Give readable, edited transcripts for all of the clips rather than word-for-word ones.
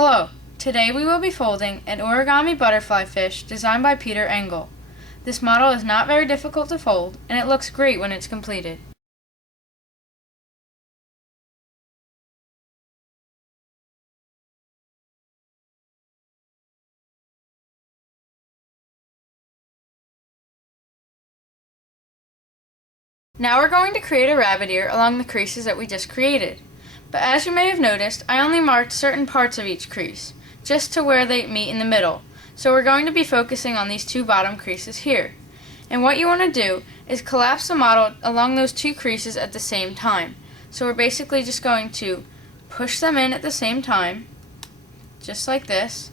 Hello, today we will be folding an origami butterfly fish designed by Peter Engel. This model is not very difficult to fold, and it looks great when it's completed. Now we're going to create a rabbit ear along the creases that we just created. But as you may have noticed, I only marked certain parts of each crease, just to where they meet in the middle. So we're going to be focusing on these two bottom creases here. And what you want to do is collapse the model along those two creases at the same time. So we're basically just going to push them in at the same time, just like this.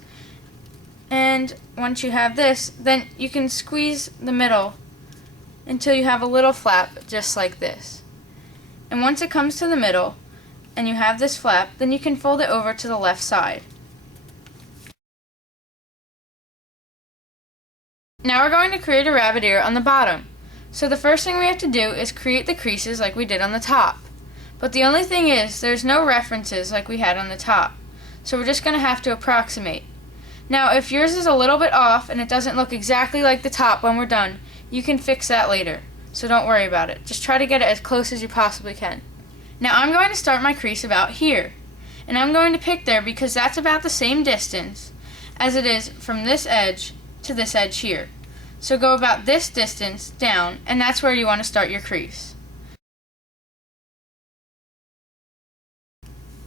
And once you have this, then you can squeeze the middle until you have a little flap just like this. And once it comes to the middle and you have this flap, then you can fold it over to the left side. Now we're going to create a rabbit ear on the bottom. So the first thing we have to do is create the creases like we did on the top. But the only thing is, there's no references like we had on the top. So we're just going to have to approximate. Now if yours is a little bit off and it doesn't look exactly like the top when we're done, you can fix that later. So don't worry about it. Just try to get it as close as you possibly can. Now I'm going to start my crease about here. And I'm going to pick there because that's about the same distance as it is from this edge to this edge here. So go about this distance down, and that's where you want to start your crease.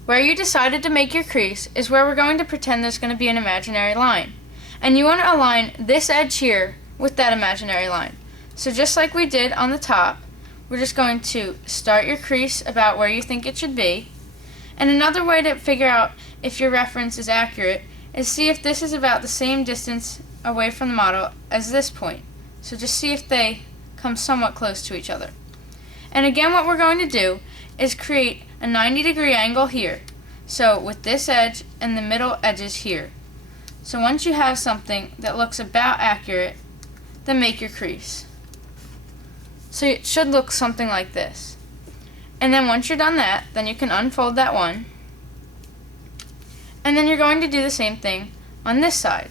Where you decided to make your crease is where we're going to pretend there's going to be an imaginary line. And you want to align this edge here with that imaginary line. So just like we did on the top, we're just going to start your crease about where you think it should be. And another way to figure out if your reference is accurate is see if this is about the same distance away from the model as this point. So just see if they come somewhat close to each other. And again, what we're going to do is create a 90-degree angle here. So with this edge and the middle edges here. So once you have something that looks about accurate, then make your crease. So it should look something like this. And then once you're done that, then you can unfold that one. And then you're going to do the same thing on this side.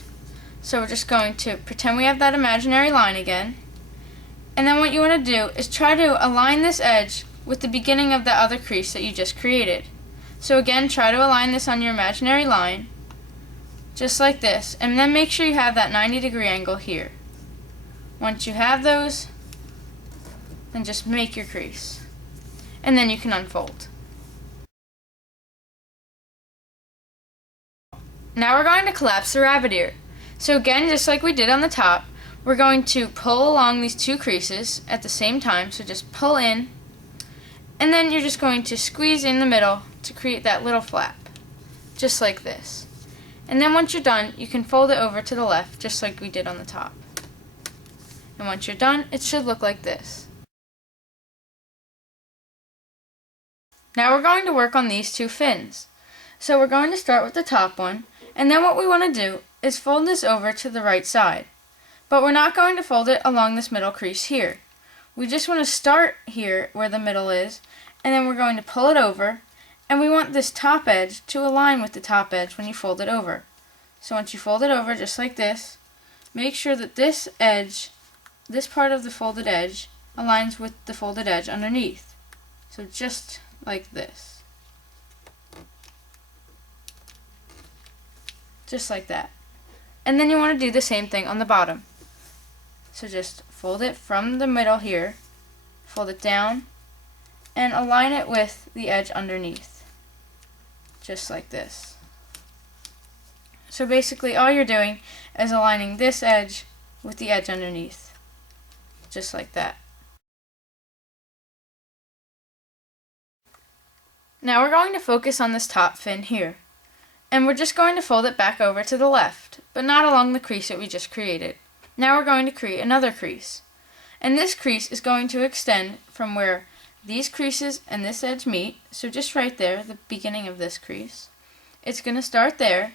So we're just going to pretend we have that imaginary line again. And then what you want to do is try to align this edge with the beginning of the other crease that you just created. So again, try to align this on your imaginary line, just like this. And then make sure you have that 90-degree angle here. Once you have those, then just make your crease. And then you can unfold. Now we're going to collapse the rabbit ear. So again, just like we did on the top, we're going to pull along these two creases at the same time. So just pull in, and then you're just going to squeeze in the middle to create that little flap, just like this. And then once you're done, you can fold it over to the left, just like we did on the top. And once you're done, it should look like this. Now we're going to work on these two fins. So we're going to start with the top one, and then what we want to do is fold this over to the right side. But we're not going to fold it along this middle crease here. We just want to start here where the middle is, and then we're going to pull it over, and we want this top edge to align with the top edge when you fold it over. So once you fold it over just like this, make sure that this edge, this part of the folded edge, aligns with the folded edge underneath. So just like this. Just like that. And then you want to do the same thing on the bottom. So just fold it from the middle here, fold it down, and align it with the edge underneath. Just like this. So basically all you're doing is aligning this edge with the edge underneath. Just like that. Now we're going to focus on this top fin here. And we're just going to fold it back over to the left, but not along the crease that we just created. Now we're going to create another crease. And this crease is going to extend from where these creases and this edge meet, so just right there, the beginning of this crease. It's going to start there,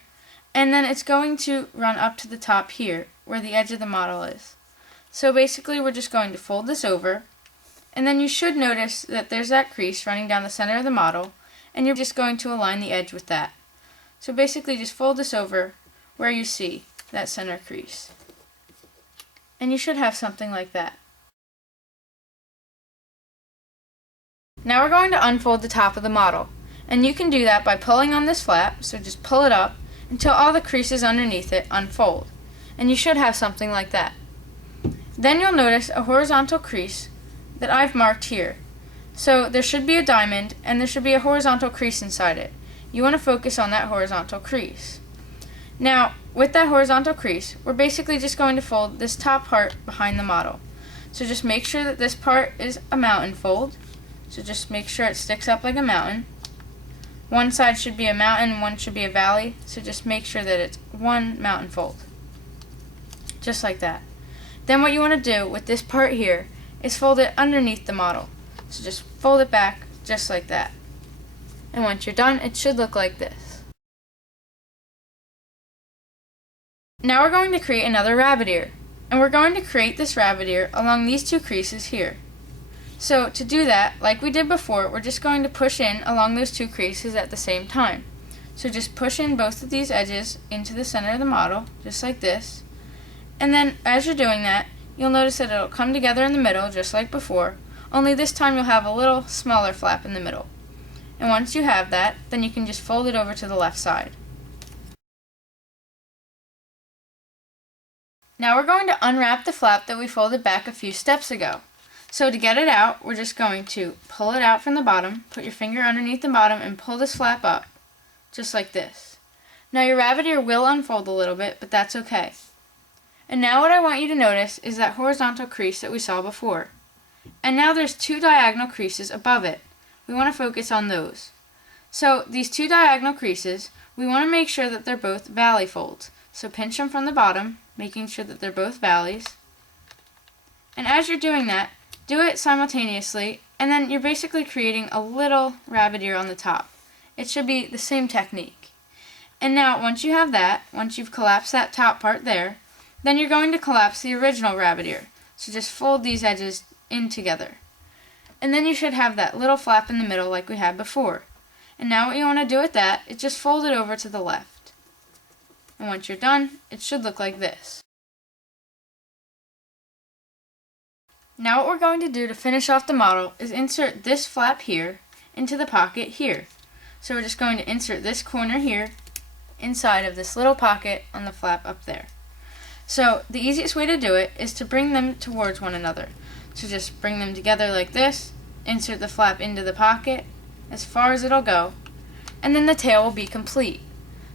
and then it's going to run up to the top here, where the edge of the model is. So basically we're just going to fold this over, and then you should notice that there's that crease running down the center of the model, and you're just going to align the edge with that. So basically just fold this over where you see that center crease. And you should have something like that. Now we're going to unfold the top of the model, and you can do that by pulling on this flap, so just pull it up until all the creases underneath it unfold, and you should have something like that. Then you'll notice a horizontal crease that I've marked here. So there should be a diamond and there should be a horizontal crease inside it. You want to focus on that horizontal crease. Now with that horizontal crease, we're basically just going to fold this top part behind the model. So just make sure that this part is a mountain fold. So just make sure it sticks up like a mountain. One side should be a mountain, one should be a valley. So just make sure that it's one mountain fold. Just like that. Then what you want to do with this part here is fold it underneath the model. So just fold it back just like that. And once you're done, it should look like this. Now we're going to create another rabbit ear. And we're going to create this rabbit ear along these two creases here. So to do that, like we did before, we're just going to push in along those two creases at the same time. So just push in both of these edges into the center of the model, just like this. And then as you're doing that, you'll notice that it'll come together in the middle just like before, only this time you'll have a little smaller flap in the middle. And once you have that, then you can just fold it over to the left side. Now we're going to unwrap the flap that we folded back a few steps ago. So to get it out, we're just going to pull it out from the bottom, put your finger underneath the bottom and pull this flap up, just like this. Now your rabbit ear will unfold a little bit, but that's okay. And now what I want you to notice is that horizontal crease that we saw before. And now there's two diagonal creases above it. We want to focus on those. So these two diagonal creases, we want to make sure that they're both valley folds. So pinch them from the bottom, making sure that they're both valleys. And as you're doing that, do it simultaneously, and then you're basically creating a little rabbit ear on the top. It should be the same technique. And now once you have that, once you've collapsed that top part there, then you're going to collapse the original rabbit ear. So just fold these edges in together. And then you should have that little flap in the middle like we had before. And now what you want to do with that is just fold it over to the left. And once you're done, it should look like this. Now what we're going to do to finish off the model is insert this flap here into the pocket here. So we're just going to insert this corner here inside of this little pocket on the flap up there. So the easiest way to do it is to bring them towards one another. So just bring them together like this, insert the flap into the pocket as far as it'll go, and then the tail will be complete.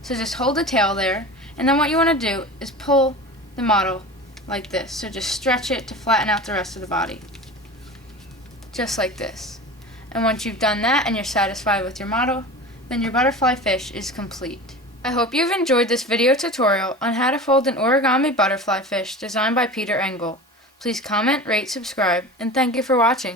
So just hold the tail there, and then what you want to do is pull the model like this. So just stretch it to flatten out the rest of the body. Just like this. And once you've done that and you're satisfied with your model, then your butterfly fish is complete. I hope you've enjoyed this video tutorial on how to fold an origami butterfly fish designed by Peter Engel. Please comment, rate, subscribe, and thank you for watching.